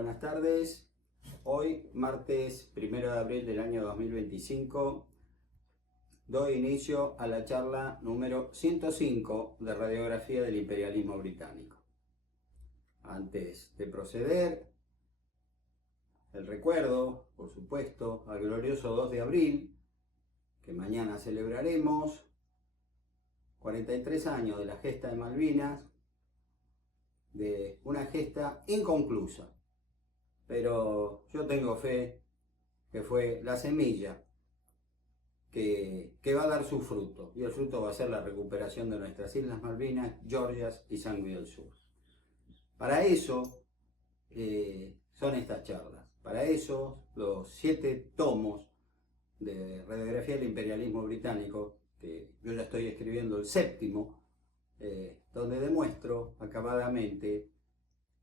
Buenas tardes. Hoy, martes 1 de abril del año 2025, doy inicio a la charla número 105 de radiografía del imperialismo británico. Antes de proceder, el recuerdo, por supuesto, al glorioso 2 de abril, que mañana celebraremos, 43 años de la gesta de Malvinas, de una gesta inconclusa. Pero yo tengo fe que fue la semilla que va a dar su fruto. Y el fruto va a ser la recuperación de nuestras Islas Malvinas, Georgias y Sangui del Sur. Para eso son estas charlas. Para eso los 7 tomos de radiografía del imperialismo británico, que yo ya estoy escribiendo el 7º, donde demuestro acabadamente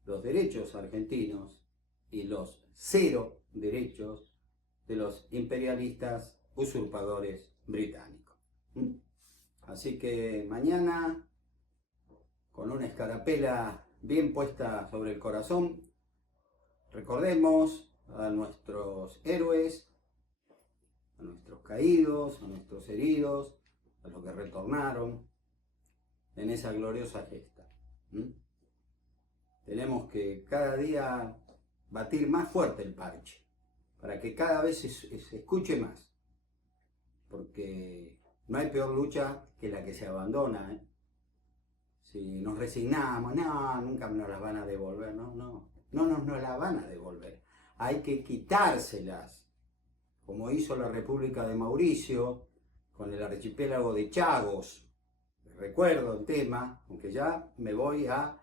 los derechos argentinos y los 0 derechos de los imperialistas usurpadores británicos. Así que mañana, con una escarapela bien puesta sobre el corazón, recordemos a nuestros héroes, a nuestros caídos, a nuestros heridos, a los que retornaron en esa gloriosa gesta. Tenemos que cada día batir más fuerte el parche, para que cada vez se escuche más, porque no hay peor lucha que la que se abandona. Si nos resignamos, no, nunca nos las van a devolver, no nos las van a devolver. Hay que quitárselas, como hizo la República de Mauricio con el archipiélago de Chagos. Recuerdo el tema, aunque ya me voy a,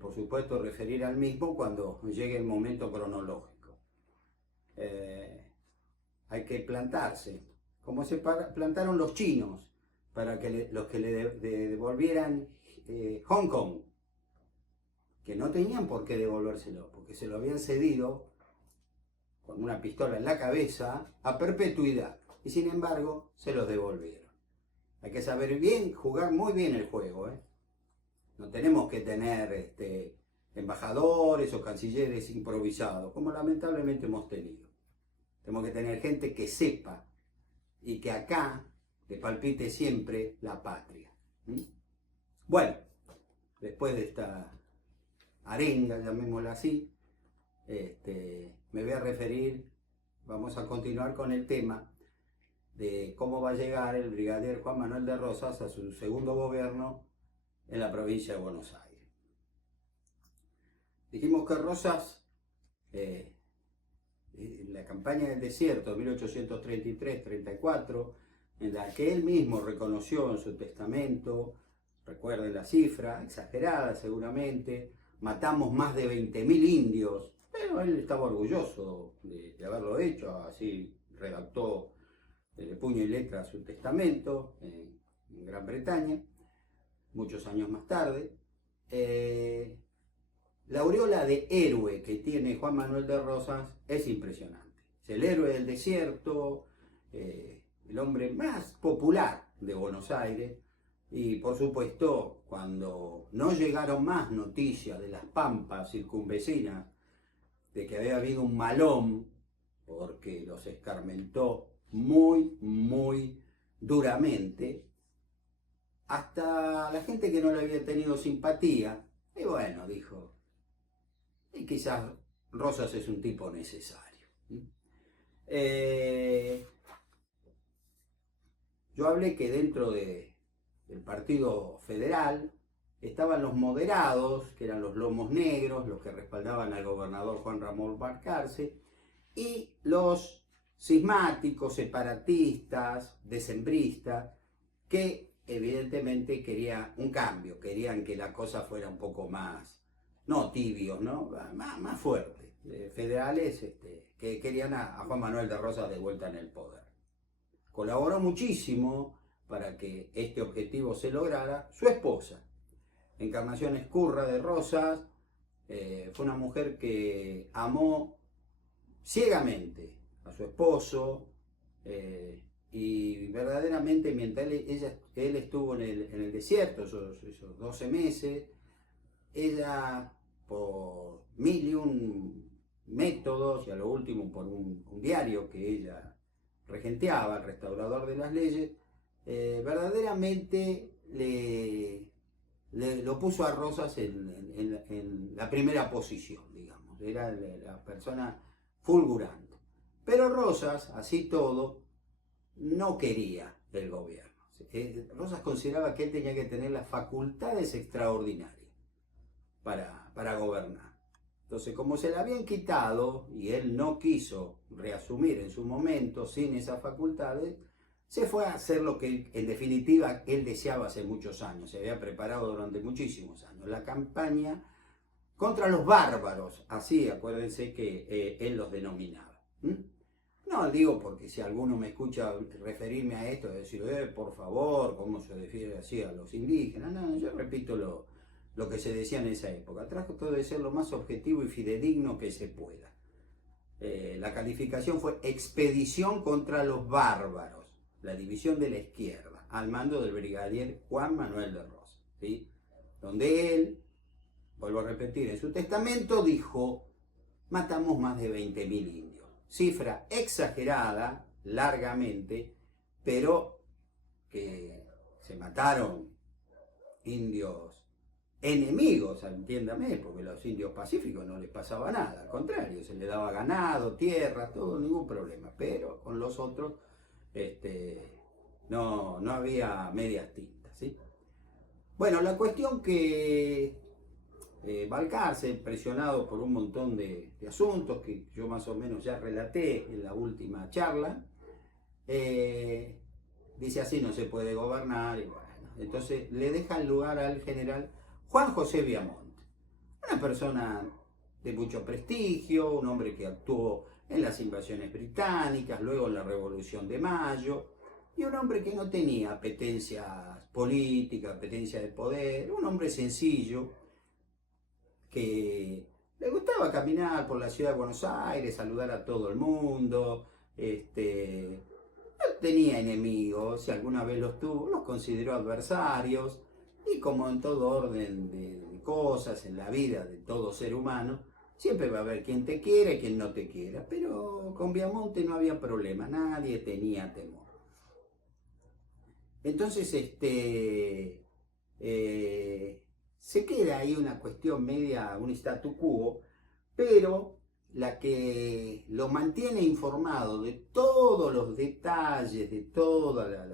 por supuesto, referir al mismo cuando llegue el momento cronológico. Hay que plantarse, como se plantaron los chinos, para que los que le devolvieran Hong Kong, que no tenían por qué devolvérselo, porque se lo habían cedido con una pistola en la cabeza a perpetuidad, y sin embargo se los devolvieron. Hay que saber bien, jugar muy bien el juego, No tenemos que tener embajadores o cancilleres improvisados, como lamentablemente hemos tenido. Tenemos que tener gente que sepa y que acá le palpite siempre la patria. Bueno, después de esta arenga, llamémosla así, me voy a referir, vamos a continuar con el tema de cómo va a llegar el brigadier Juan Manuel de Rosas a su segundo gobierno en la provincia de Buenos Aires. Dijimos que Rosas, en la campaña del desierto de 1833-34, en la que él mismo reconoció en su testamento, recuerden la cifra, exagerada seguramente, matamos más de 20.000 indios, pero él estaba orgulloso de haberlo hecho, así redactó de puño y letra su testamento en Gran Bretaña, muchos años más tarde. La aureola de héroe que tiene Juan Manuel de Rosas es impresionante. Es el héroe del desierto, el hombre más popular de Buenos Aires, y por supuesto cuando no llegaron más noticias de las pampas circunvecinas de que había habido un malón, porque los escarmentó muy duramente, hasta la gente que no le había tenido simpatía, y bueno, dijo, y quizás Rosas es un tipo necesario. Yo hablé que dentro del Partido Federal estaban los moderados, que eran los lomos negros, los que respaldaban al gobernador Juan Ramón Balcarce, y los cismáticos, separatistas, decembristas, que evidentemente querían un cambio, querían que la cosa fuera un poco más, no tibios, ¿no? Más fuerte. Federales que querían a Juan Manuel de Rosas de vuelta en el poder. Colaboró muchísimo para que este objetivo se lograra su esposa, Encarnación Ezcurra de Rosas. Fue una mujer que amó ciegamente a su esposo, y verdaderamente mientras él estuvo en el desierto, esos 12 meses, ella por mil y un métodos y a lo último por un diario que ella regenteaba, el Restaurador de las Leyes, verdaderamente lo puso a Rosas en la primera posición, digamos. Era la persona fulgurante. Pero Rosas, así todo, no quería el gobierno. Rosas consideraba que él tenía que tener las facultades extraordinarias para gobernar. Entonces, como se le habían quitado y él no quiso reasumir en su momento sin esas facultades, se fue a hacer lo que en definitiva él deseaba hace muchos años, se había preparado durante muchísimos años, la campaña contra los bárbaros, así acuérdense que él los denominaba. No digo porque si alguno me escucha referirme a esto, decir, por favor, ¿cómo se refiere así a los indígenas? No, yo repito lo que se decía en esa época. Trato de ser lo más objetivo y fidedigno que se pueda. La calificación fue expedición contra los bárbaros, la división de la izquierda, al mando del brigadier Juan Manuel de Rosas, ¿sí? Donde él, vuelvo a repetir, en su testamento dijo, matamos más de 20.000 indios. Cifra exagerada, largamente, pero que se mataron indios enemigos, entiéndame, porque a los indios pacíficos no les pasaba nada, al contrario, se les daba ganado, tierra, todo, ningún problema, pero con los otros no había medias tintas, ¿sí? Bueno, la cuestión que Balcarce, presionado por un montón de asuntos que yo más o menos ya relaté en la última charla, dice así no se puede gobernar, y bueno, entonces le deja el lugar al general Juan José Viamonte, una persona de mucho prestigio, un hombre que actuó en las invasiones británicas, luego en la Revolución de Mayo, y un hombre que no tenía apetencias políticas, apetencia de poder, un hombre sencillo, que le gustaba caminar por la ciudad de Buenos Aires, saludar a todo el mundo, no tenía enemigos, si alguna vez los tuvo, los consideró adversarios, y como en todo orden de cosas, en la vida de todo ser humano, siempre va a haber quien te quiera y quien no te quiera, pero con Viamonte no había problema, nadie tenía temor. Entonces, se queda ahí una cuestión media, un statu quo, pero la que lo mantiene informado de todos los detalles, de todas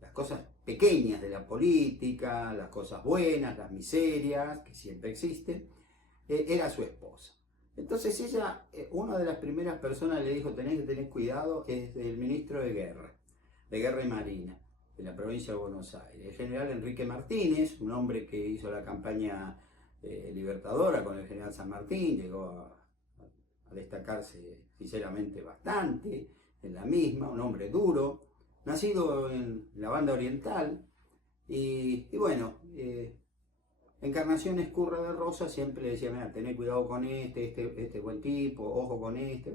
las cosas pequeñas de la política, las cosas buenas, las miserias, que siempre existen, era su esposa. Entonces ella, una de las primeras personas le dijo, tenés que tener cuidado, es el ministro de Guerra y Marina, de la provincia de Buenos Aires, el general Enrique Martínez, un hombre que hizo la campaña libertadora con el general San Martín, llegó a destacarse sinceramente bastante en la misma, un hombre duro, nacido en la banda oriental, y bueno, Encarnación Escurra de Rosa siempre le decía, mira, tené cuidado con este buen tipo, ojo con este,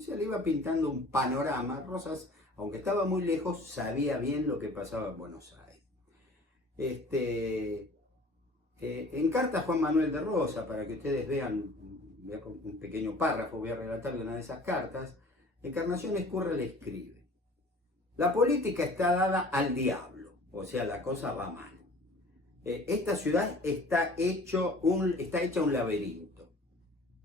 se le iba pintando un panorama. Rosas, aunque estaba muy lejos, sabía bien lo que pasaba en Buenos Aires. En carta Juan Manuel de Rosa, para que ustedes vean un pequeño párrafo, voy a relatar de una de esas cartas, Encarnación Escurra le escribe, la política está dada al diablo, o sea, la cosa va mal. Esta ciudad está hecha un laberinto.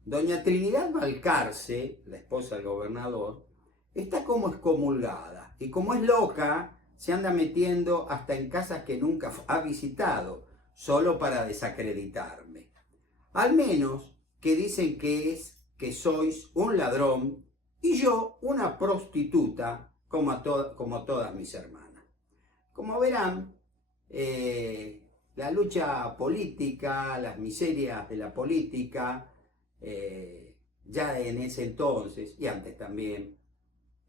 Doña Trinidad Balcarce, la esposa del gobernador, está como excomulgada y como es loca, se anda metiendo hasta en casas que nunca ha visitado, solo para desacreditarme. Al menos que dicen que sois un ladrón y yo una prostituta como todas mis hermanas. Como verán, la lucha política, las miserias de la política, ya en ese entonces y antes también,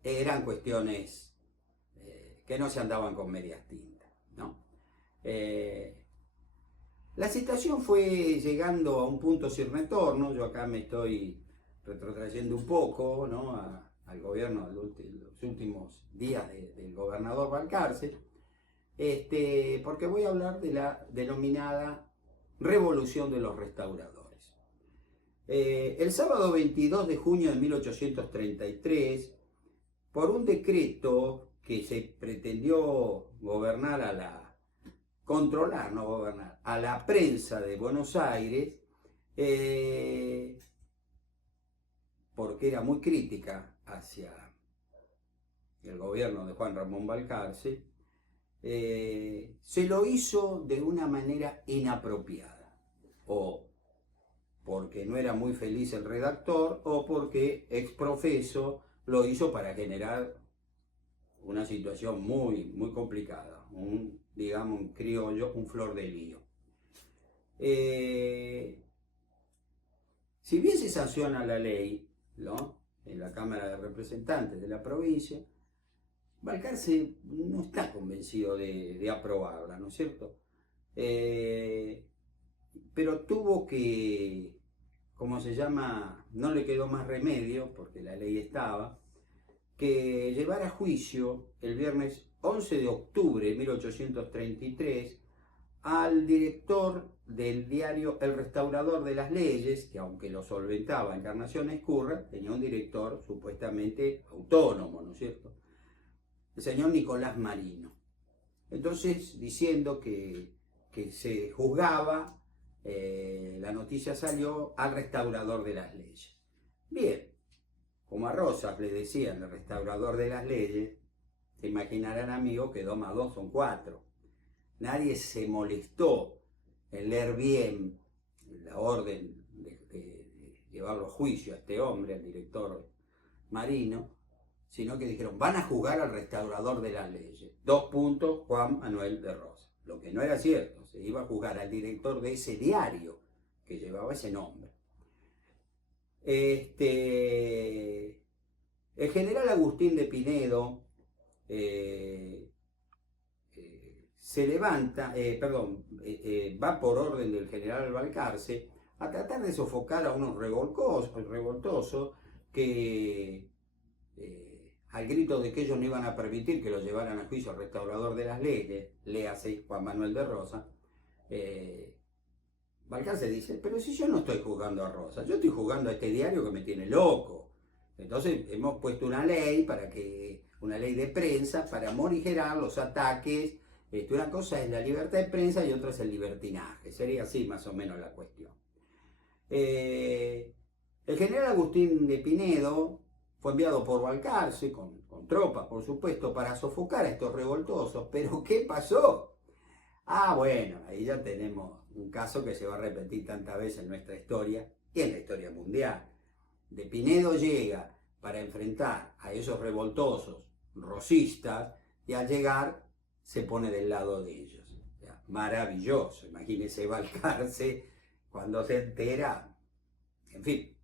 eran cuestiones que no se andaban con medias tintas, ¿no? La situación fue llegando a un punto sin retorno. Yo acá me estoy retrotrayendo un poco, ¿no? al gobierno, los últimos días del gobernador Balcarce, porque voy a hablar de la denominada Revolución de los Restauradores. El sábado 22 de junio de 1833, por un decreto que se pretendió controlar, no gobernar, a la prensa de Buenos Aires, porque era muy crítica hacia el gobierno de Juan Ramón Balcarce, se lo hizo de una manera inapropiada, o porque no era muy feliz el redactor, o porque exprofeso lo hizo para generar una situación muy, muy complicada, digamos un criollo, un flor de lío. Si bien se sanciona la ley, ¿no?, en la Cámara de Representantes de la provincia, Balcarce no está convencido de aprobarla, ¿no es cierto? Pero tuvo que, ¿cómo se llama? No le quedó más remedio, porque la ley estaba, que llevar a juicio el viernes 11 de octubre de 1833 al director del diario El Restaurador de las Leyes, que aunque lo solventaba Encarnación Escurra, tenía un director supuestamente autónomo, ¿no es cierto?, el señor Nicolás Marino. Entonces, diciendo que se juzgaba, la noticia salió al Restaurador de las Leyes. Bien, como a Rosas le decían el Restaurador de las Leyes, se imaginarán, amigos, que 2 más 2 son 4. Nadie se molestó en leer bien la orden de llevarlo a juicio a este hombre, al director Marino, sino que dijeron, van a juzgar al Restaurador de las Leyes. 2 puntos, Juan Manuel de Rosas. Lo que no era cierto, se iba a juzgar al director de ese diario que llevaba ese nombre. El general Agustín de Pinedo se levanta, va por orden del general Balcarce a tratar de sofocar a unos revoltosos que, al grito de que ellos no iban a permitir que lo llevaran a juicio al Restaurador de las Leyes, léase Juan Manuel de Rosas, Balcarce dice, pero si yo no estoy juzgando a Rosas, yo estoy juzgando a este diario que me tiene loco. Entonces hemos puesto una ley de prensa para morigerar los ataques. Una cosa es la libertad de prensa y otra es el libertinaje. Sería así más o menos la cuestión. El general Agustín de Pinedo fue enviado por Balcarce, con tropas por supuesto, para sofocar a estos revoltosos. Pero ¿qué pasó? Ah, bueno, ahí ya tenemos un caso que se va a repetir tantas veces en nuestra historia y en la historia mundial. De Pinedo llega para enfrentar a esos revoltosos rosistas y al llegar se pone del lado de ellos. O sea, maravilloso, imagínense Balcarce cuando se entera, en fin,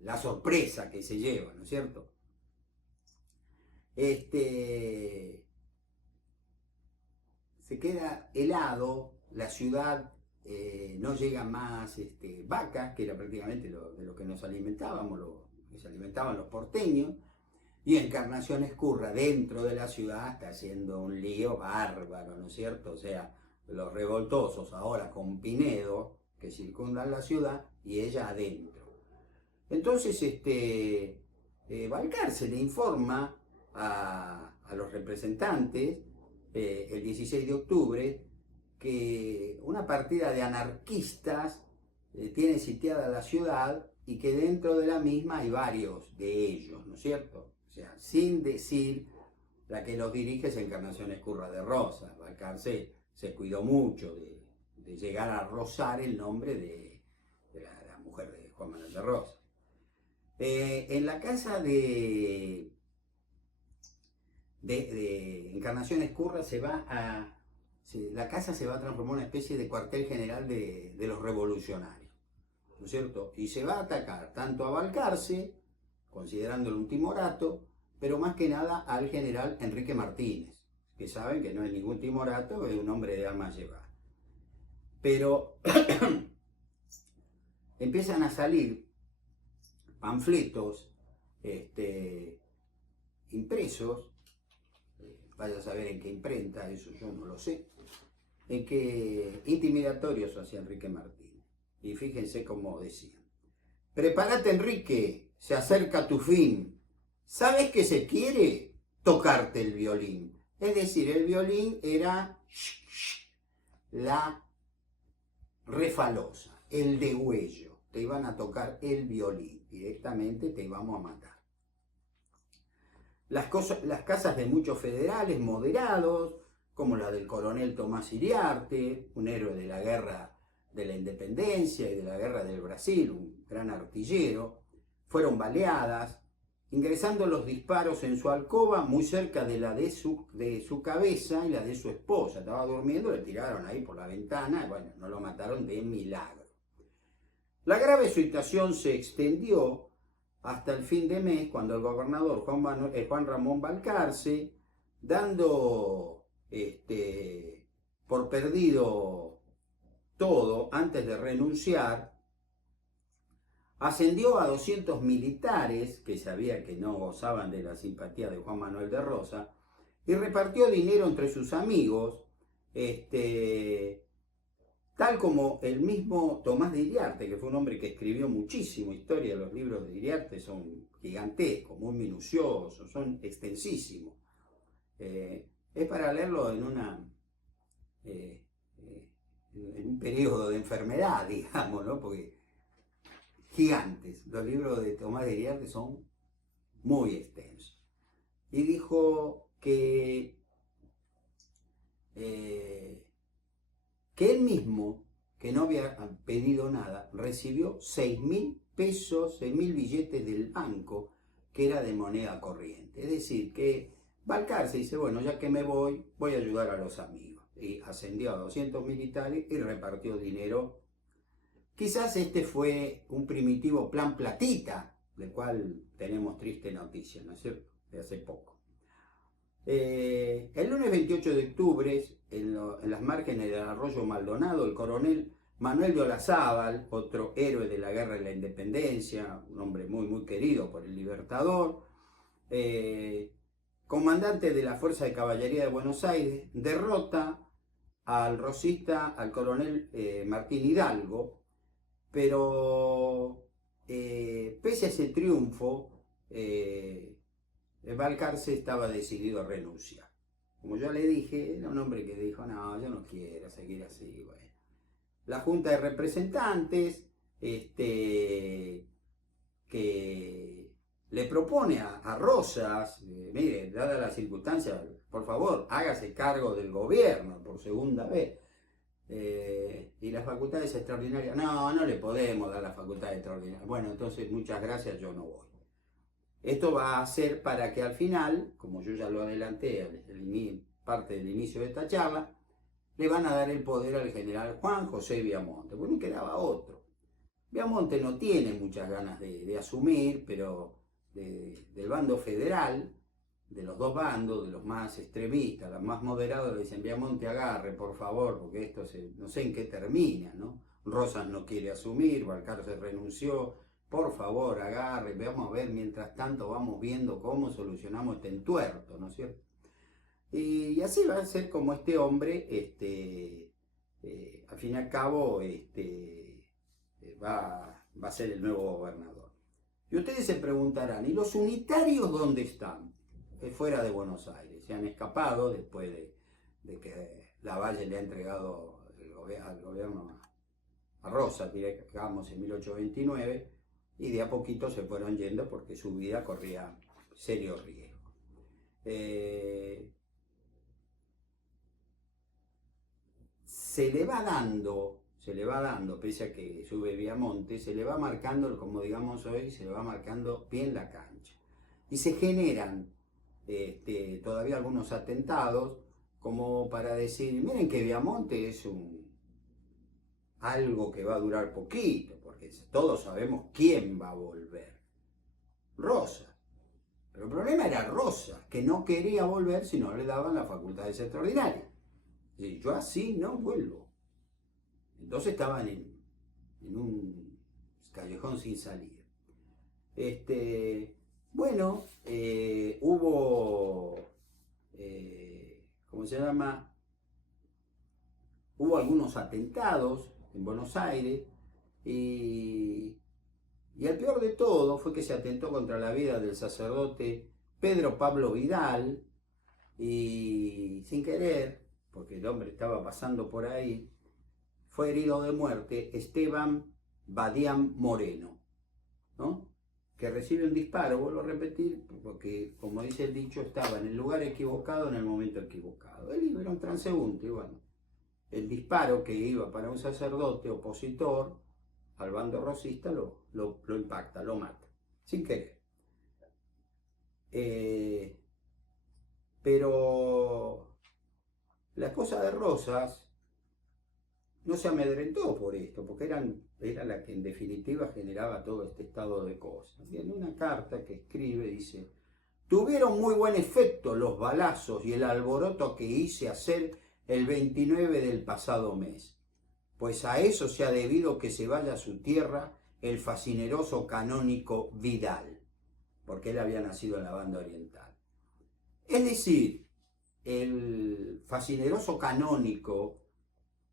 la sorpresa que se lleva, ¿no es cierto? Se queda helado, la ciudad no llega más vacas, que era prácticamente de lo que nos alimentábamos, lo que se alimentaban los porteños, y Encarnación Escurra dentro de la ciudad está haciendo un lío bárbaro, ¿no es cierto? O sea, los revoltosos ahora con Pinedo, que circundan la ciudad, y ella adentro. Entonces, Balcarce le informa a los representantes el 16 de octubre que una partida de anarquistas tiene sitiada la ciudad y que dentro de la misma hay varios de ellos, ¿no es cierto? O sea, sin decir la que los dirige es Encarnación Escurra de Rosas. Balcarce se cuidó mucho de llegar a rozar el nombre de la mujer de Juan Manuel de Rosas. En la casa de Encarnación Escurra la casa se va a transformar en una especie de cuartel general de los revolucionarios, ¿no es cierto? Y se va a atacar tanto a Balcarce, considerándolo un timorato, pero más que nada al general Enrique Martínez, que saben que no es ningún timorato, es un hombre de armas llevadas. Pero empiezan a salir panfletos impresos, vaya a saber en qué imprenta, eso yo no lo sé, intimidatorios hacia Enrique Martínez. Y fíjense cómo decían: Prepárate, Enrique, se acerca tu fin. ¿Sabes qué se quiere? Tocarte el violín. Es decir, el violín era la refalosa, el degüello. Te iban a tocar el violín. Directamente te íbamos a matar. Las casas de muchos federales moderados, como la del coronel Tomás Iriarte, un héroe de la guerra de la independencia y de la guerra del Brasil, un gran artillero, fueron baleadas, ingresando los disparos en su alcoba muy cerca de la de su cabeza y la de su esposa. Estaba durmiendo, le tiraron ahí por la ventana y bueno, no lo mataron de milagro. La grave situación se extendió hasta el fin de mes, cuando el gobernador Juan Ramón Balcarce, dando por perdido todo antes de renunciar, ascendió a 200 militares, que sabía que no gozaban de la simpatía de Juan Manuel de Rosas, y repartió dinero entre sus amigos, tal como el mismo Tomás de Iriarte, que fue un hombre que escribió muchísimo historia. Los libros de Iriarte son gigantescos, muy minuciosos, son extensísimos. Es para leerlo en un periodo de enfermedad, digamos, ¿no? Porque gigantes, los libros de Tomás de Iriarte son muy extensos. Y dijo que él mismo, que no había pedido nada, recibió 6.000 pesos, 6.000 billetes del banco, que era de moneda corriente. Es decir, que Balcarce dice, bueno, ya que me voy a ayudar a los amigos. Y ascendió a 200 militares y repartió dinero. Quizás este fue un primitivo plan platita, del cual tenemos triste noticia, ¿no es cierto?, de hace poco. El lunes 28 de octubre, en las márgenes del arroyo Maldonado, el coronel Manuel de Olazábal, otro héroe de la guerra de la independencia, un hombre muy, muy querido por el Libertador, comandante de la Fuerza de Caballería de Buenos Aires, derrota al rosista, al coronel Martín Hidalgo, pero pese a ese triunfo, Balcarce estaba decidido a renunciar. Como yo le dije, era un hombre que dijo, no, yo no quiero seguir así. Bueno. La Junta de Representantes, que le propone a Rosas, mire, dada la circunstancia, por favor, hágase cargo del gobierno por segunda vez. Y las facultades extraordinarias, no le podemos dar las facultades extraordinarias. Bueno, entonces muchas gracias, yo no voy. Esto va a ser para que al final, como yo ya lo adelanté, parte del inicio de esta charla, le van a dar el poder al general Juan José Viamonte. Bueno, quedaba otro. Viamonte no tiene muchas ganas de asumir, pero del bando federal, de los dos bandos, de los más extremistas, los más moderados, le dicen, Viamonte, agarre, por favor, porque esto no sé en qué termina, ¿no? Rosas no quiere asumir, Balcarce renunció, por favor, agarre, vamos a ver, mientras tanto vamos viendo cómo solucionamos este entuerto, ¿no es cierto? Y así va a ser como este hombre, al fin y al cabo, va a ser el nuevo gobernador. Y ustedes se preguntarán, ¿y los unitarios dónde están? Fuera de Buenos Aires, se han escapado después de que Lavalle le ha entregado al gobierno a Rosas, digamos, en 1829, y de a poquito se fueron yendo porque su vida corría serio riesgo. Se le va dando, pese a que sube Viamonte, se le va marcando, como digamos hoy, se le va marcando bien la cancha. Y se generan todavía algunos atentados, como para decir, miren que Viamonte es algo que va a durar poquito, porque todos sabemos quién va a volver. Rosas. Pero el problema era Rosas, que no quería volver si no le daban las facultades extraordinarias. Y yo así no vuelvo. Entonces estaban en un callejón sin salida. Bueno, hubo, ¿cómo se llama? Hubo algunos atentados en Buenos Aires y Y el peor de todo fue que se atentó contra la vida del sacerdote Pedro Pablo Vidal y sin querer, porque el hombre estaba pasando por ahí, fue herido de muerte Esteban Badián Moreno, ¿no? Que recibe un disparo, vuelvo a repetir, porque como dice el dicho, estaba en el lugar equivocado en el momento equivocado. Él era un transeúnte, bueno. El disparo que iba para un sacerdote opositor al bando rosista lo impacta, lo mata, sin querer. Pero la esposa de Rosas no se amedrentó por esto, porque era la que en definitiva generaba todo este estado de cosas. Y en una carta que escribe dice: tuvieron muy buen efecto los balazos y el alboroto que hice hacer el 29 del pasado mes, pues a eso se ha debido que se vaya a su tierra el fascineroso canónico Vidal, porque él había nacido en la banda oriental. Es decir, el fascineroso canónico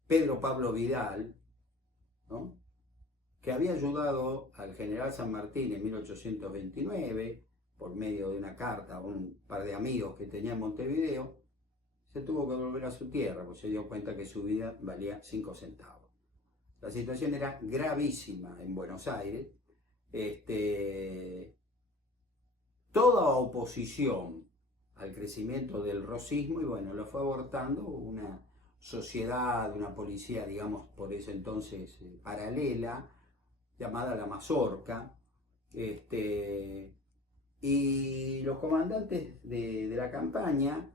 Pedro Pablo Vidal, ¿no?, que había ayudado al general San Martín en 1829 por medio de una carta a un par de amigos que tenía en Montevideo, se tuvo que volver a su tierra, porque se dio cuenta que su vida valía 5 centavos. La situación era gravísima en Buenos Aires. Toda oposición al crecimiento del rosismo, y bueno, lo fue abortando una sociedad, una policía, digamos, por eso entonces paralela, llamada la Mazorca, y los comandantes de la campaña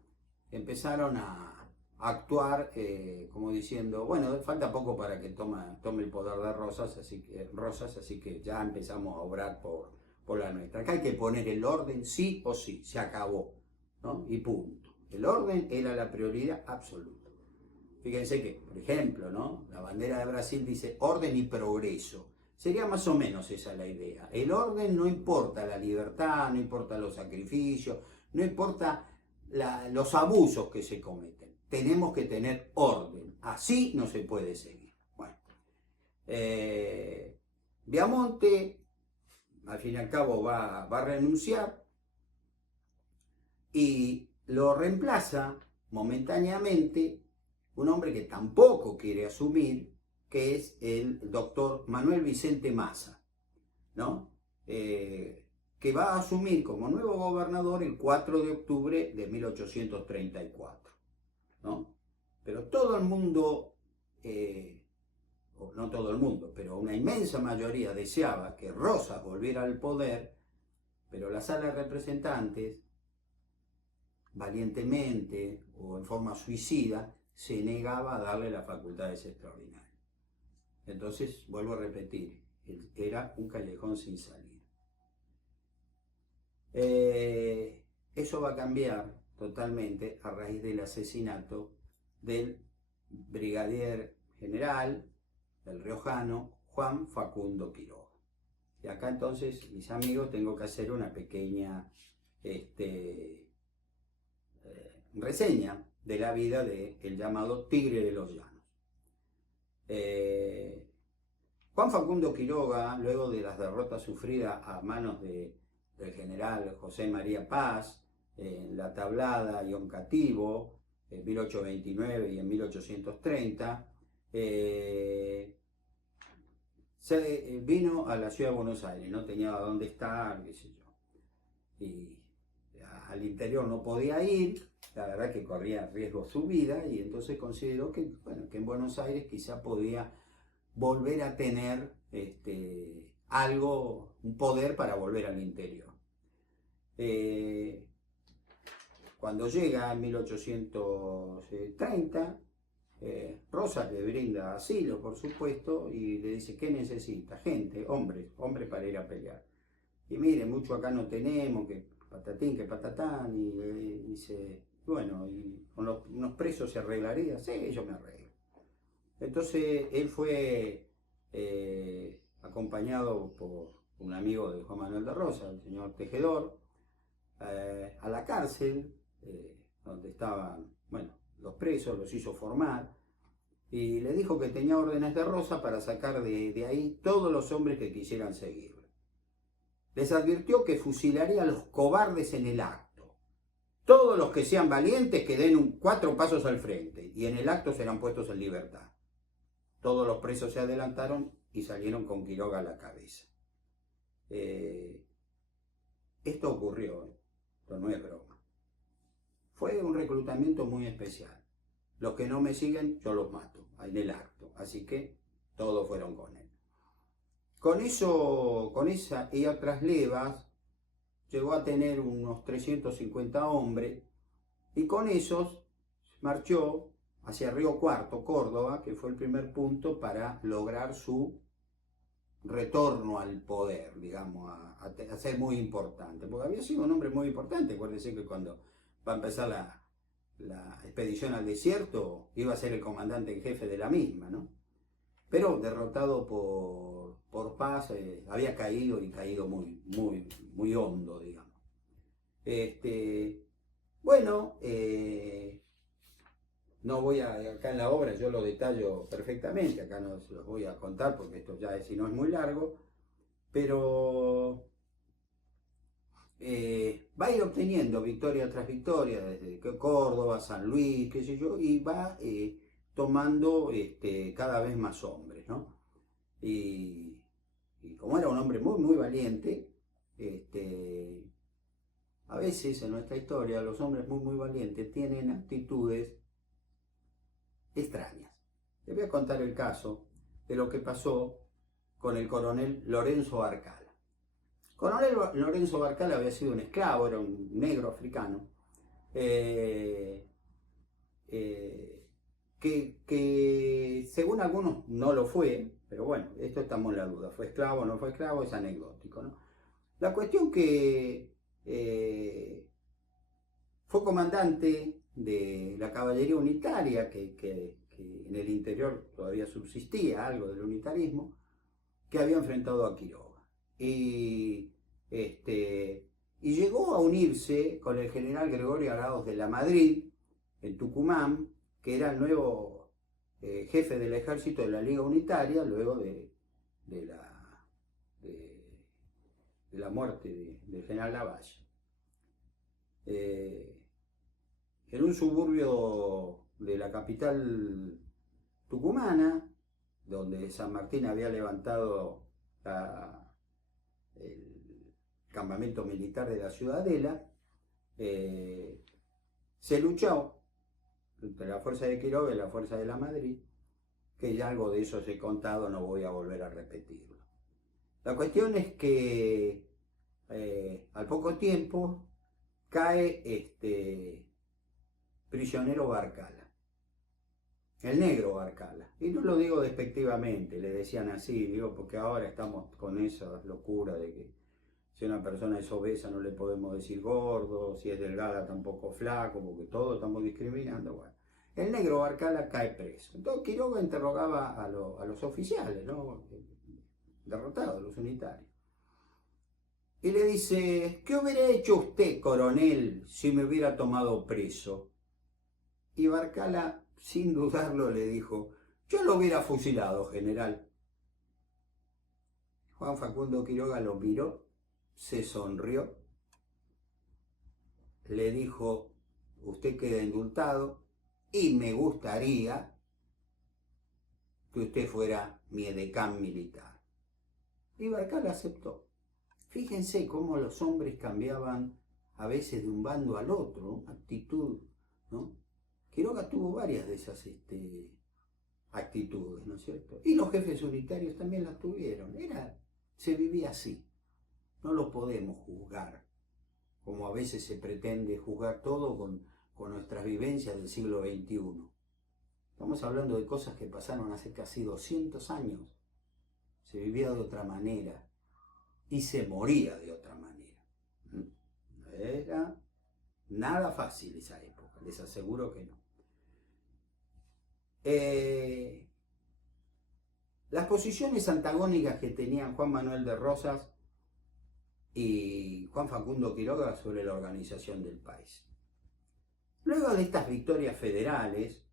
empezaron a actuar como diciendo, bueno, falta poco para que tome el poder de Rosas, así que ya empezamos a obrar por la nuestra. Acá hay que poner el orden sí o sí, se acabó, ¿no? Y punto. El orden era la prioridad absoluta. Fíjense que, por ejemplo, ¿no?, la bandera de Brasil dice orden y progreso. Sería más o menos esa la idea. El orden no importa la libertad, no importa los sacrificios, no importa los abusos que se cometen. Tenemos que tener orden. Así no se puede seguir. Bueno, Viamonte, al fin y al cabo, va a renunciar y lo reemplaza momentáneamente un hombre que tampoco quiere asumir, que es el doctor Manuel Vicente Massa, ¿no? Que va a asumir como nuevo gobernador el 4 de octubre de 1834, ¿no? Pero todo el mundo, o no todo el mundo, pero una inmensa mayoría deseaba que Rosas volviera al poder, pero la Sala de Representantes, valientemente o en forma suicida, se negaba a darle las facultades extraordinarias. Entonces, vuelvo a repetir, era un callejón sin salida. Eso va a cambiar totalmente a raíz del asesinato del brigadier general, del riojano, Juan Facundo Quiroga. Y acá entonces, mis amigos, tengo que hacer una pequeña reseña de la vida del llamado Tigre de los Llanos. Juan Facundo Quiroga, luego de las derrotas sufridas a manos del general José María Paz en La Tablada y Oncativo en 1829 y en 1830, vino a la ciudad de Buenos Aires, no tenía dónde estar, qué sé yo, y al interior no podía ir, la verdad que corría riesgo su vida, y entonces consideró que, bueno, que en Buenos Aires quizá podía volver a tener algo, un poder para volver al interior. Cuando llega en 1830, Rosas le brinda asilo, por supuesto, y le dice: ¿qué necesita? Gente, hombre para ir a pelear. Y mire, mucho acá no tenemos, que patatín, que patatán, y dice, bueno, y con unos presos se arreglaría. Sí, yo me arreglo. Entonces él fue acompañado por un amigo de Juan Manuel de Rosas, el señor Tejedor, a la cárcel, donde estaban, bueno, los presos, los hizo formar, y le dijo que tenía órdenes de Rosas para sacar de ahí todos los hombres que quisieran seguirlo. les advirtió que fusilaría a los cobardes en el acto. Todos los que sean valientes que den 4 pasos al frente y en el acto serán puestos en libertad. Todos los presos se adelantaron y salieron con Quiroga a la cabeza. Esto ocurrió, esto no es broma. Fue un reclutamiento muy especial. Los que no me siguen, yo los mato en el acto. Así que todos fueron con él. Con eso, con esa y otras levas, llegó a tener unos 350 hombres y con esos marchó hacia Río Cuarto, Córdoba, que fue el primer punto para lograr su retorno al poder, digamos, a ser muy importante, porque había sido un hombre muy importante. Acuérdense que cuando va a empezar la expedición al desierto, iba a ser el comandante en jefe de la misma, ¿no? Pero derrotado por Paz, había caído y caído muy hondo, digamos. Bueno, no voy acá en la obra, yo lo detallo perfectamente, acá no se los voy a contar porque esto ya si no es muy largo, pero va a ir obteniendo victoria tras victoria, desde Córdoba, San Luis, qué sé yo, y va tomando cada vez más hombres, ¿no? Y como era un hombre muy valiente, a veces en nuestra historia los hombres muy valientes tienen actitudes extrañas. Les voy a contar el caso de lo que pasó con el coronel Lorenzo Barcala. Coronel Lorenzo Barcala había sido un esclavo, era un negro africano, que según algunos no lo fue, pero bueno, esto estamos en la duda, fue esclavo o no fue esclavo, es anecdótico, ¿no? La cuestión que fue comandante de la caballería unitaria, que en el interior todavía subsistía algo del unitarismo, que había enfrentado a Quiroga. Y llegó a unirse con el general Gregorio Araoz de la Madrid, en Tucumán, que era el nuevo jefe del ejército de la Liga Unitaria, luego de la muerte del general Lavalle. En un suburbio de la capital tucumana, donde San Martín había levantado el campamento militar de la Ciudadela, se luchó entre la fuerza de Quiroga y la fuerza de la Madrid, que ya algo de eso os he contado, no voy a volver a repetirlo. La cuestión es que al poco tiempo cae prisionero Barcala, el negro Barcala, y no lo digo despectivamente, le decían así, digo porque ahora estamos con esa locura de que si una persona es obesa no le podemos decir gordo, si es delgada tampoco flaco, porque todos estamos discriminando. Bueno, el negro Barcala cae preso. Entonces Quiroga interrogaba a los oficiales, ¿no? Derrotados, los unitarios. Y le dice, ¿qué hubiera hecho usted, coronel, si me hubiera tomado preso? Y Barcala, sin dudarlo, le dijo, yo lo hubiera fusilado, general. Juan Facundo Quiroga lo miró, se sonrió, le dijo, usted queda indultado y me gustaría que usted fuera mi edecán militar. Y Barcala aceptó. Fíjense cómo los hombres cambiaban a veces de un bando al otro, ¿no? Actitud, ¿no? Quiroga tuvo varias de esas actitudes, ¿no es cierto? Y los jefes unitarios también las tuvieron. Se vivía así. No lo podemos juzgar, como a veces se pretende juzgar todo con nuestras vivencias del siglo XXI. Estamos hablando de cosas que pasaron hace casi 200 años. Se vivía de otra manera y se moría de otra manera. No era nada fácil esa época, les aseguro que no. Las posiciones antagónicas que tenían Juan Manuel de Rosas y Juan Facundo Quiroga sobre la organización del país. Luego de estas victorias federales,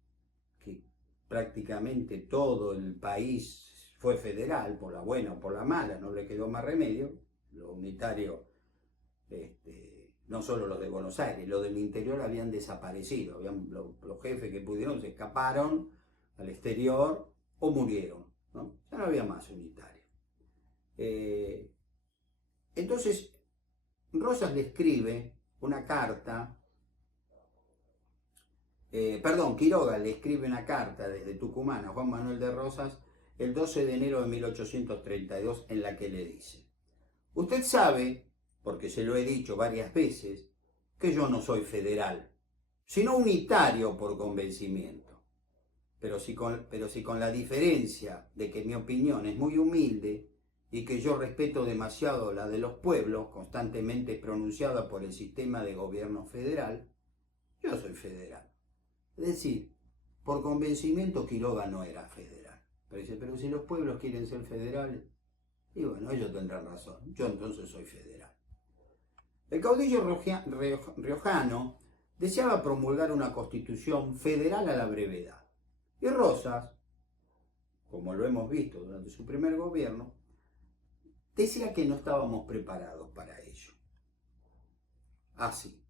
que prácticamente todo el país fue federal, por la buena o por la mala, no le quedó más remedio, los unitarios, no solo los de Buenos Aires, los del interior habían desaparecido, los jefes que pudieron se escaparon al exterior o murieron, ¿no? Ya no había más unitarios. Entonces, Rosas le escribe una carta, Quiroga le escribe una carta desde Tucumán a Juan Manuel de Rosas el 12 de enero de 1832 en la que le dice: usted sabe, porque se lo he dicho varias veces, que yo no soy federal, sino unitario por convencimiento. Pero si con la diferencia de que mi opinión es muy humilde y que yo respeto demasiado la de los pueblos, constantemente pronunciada por el sistema de gobierno federal, yo soy federal. Es decir, por convencimiento Quiroga no era federal. Pero dice, pero si los pueblos quieren ser federales, y bueno, ellos tendrán razón, yo entonces soy federal. El caudillo riojano deseaba promulgar una constitución federal a la brevedad. Y Rosas, como lo hemos visto durante su primer gobierno, decía que no estábamos preparados para ello. Así,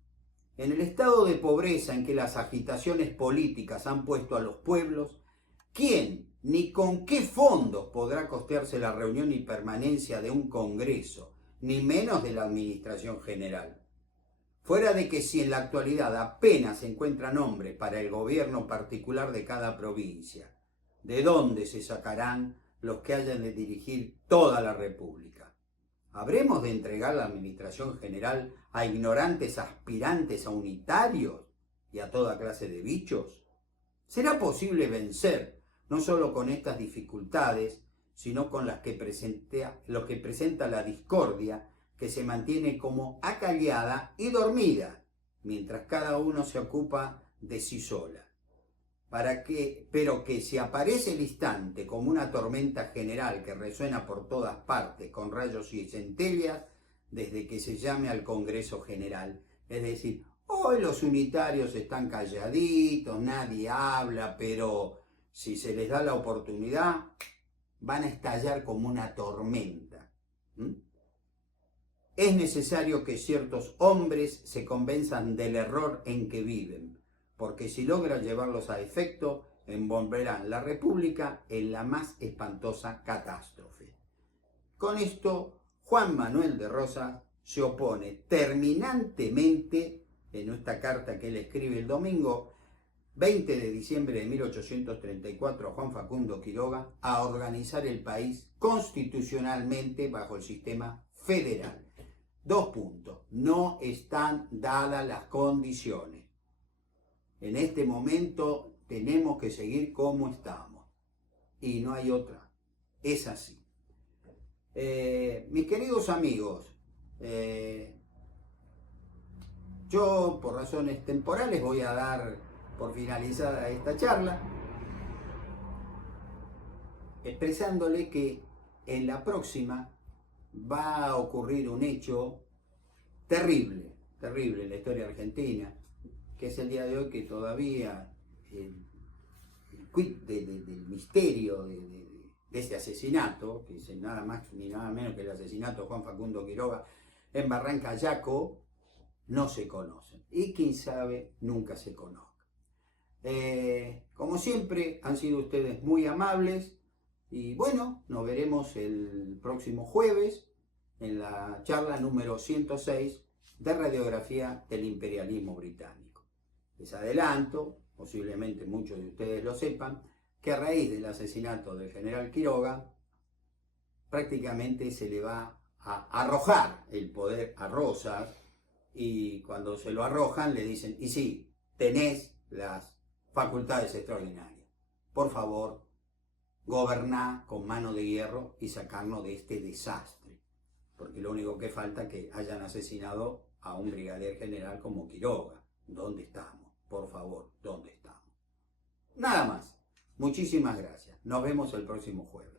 en el estado de pobreza en que las agitaciones políticas han puesto a los pueblos, ¿quién ni con qué fondos podrá costearse la reunión y permanencia de un congreso, ni menos de la administración general? Fuera de que si en la actualidad apenas se encuentran hombres para el gobierno particular de cada provincia, ¿de dónde se sacarán los que hayan de dirigir toda la república? ¿Habremos de entregar la administración general a ignorantes aspirantes a unitarios y a toda clase de bichos? ¿Será posible vencer no solo con estas dificultades, sino con las que presenta la discordia, que se mantiene como acallada y dormida, mientras cada uno se ocupa de sí sola? Pero que si aparece el instante como una tormenta general que resuena por todas partes con rayos y centellas, desde que se llame al Congreso General. Es decir, hoy los unitarios están calladitos, nadie habla, pero si se les da la oportunidad, van a estallar como una tormenta. Es necesario que ciertos hombres se convenzan del error en que viven, porque si logran llevarlos a efecto, envolverán la República en la más espantosa catástrofe. Con esto, Juan Manuel de Rosas se opone terminantemente, en esta carta que él escribe el domingo 20 de diciembre de 1834 a Juan Facundo Quiroga, a organizar el país constitucionalmente bajo el sistema federal. 2 puntos. No están dadas las condiciones. En este momento tenemos que seguir como estamos. Y no hay otra. Es así. Mis queridos amigos, yo por razones temporales voy a dar por finalizada esta charla, expresándole que en la próxima va a ocurrir un hecho terrible en la historia argentina, que es el día de hoy que todavía el quid del misterio de ese asesinato, que es nada más ni nada menos que el asesinato de Juan Facundo Quiroga en Barranca Yaco, no se conoce. Y quién sabe, nunca se conozca. Como siempre, han sido ustedes muy amables y bueno, nos veremos el próximo jueves en la charla número 106 de Radiografía del Imperialismo Británico. Les adelanto, posiblemente muchos de ustedes lo sepan, que a raíz del asesinato del general Quiroga, prácticamente se le va a arrojar el poder a Rosas, y cuando se lo arrojan le dicen, y sí, tenés las facultades extraordinarias. Por favor, goberná con mano de hierro y sacarnos de este desastre. Porque lo único que falta es que hayan asesinado a un brigadier general como Quiroga. ¿Dónde estamos? Por favor, ¿dónde estamos? Nada más. Muchísimas gracias. Nos vemos el próximo jueves.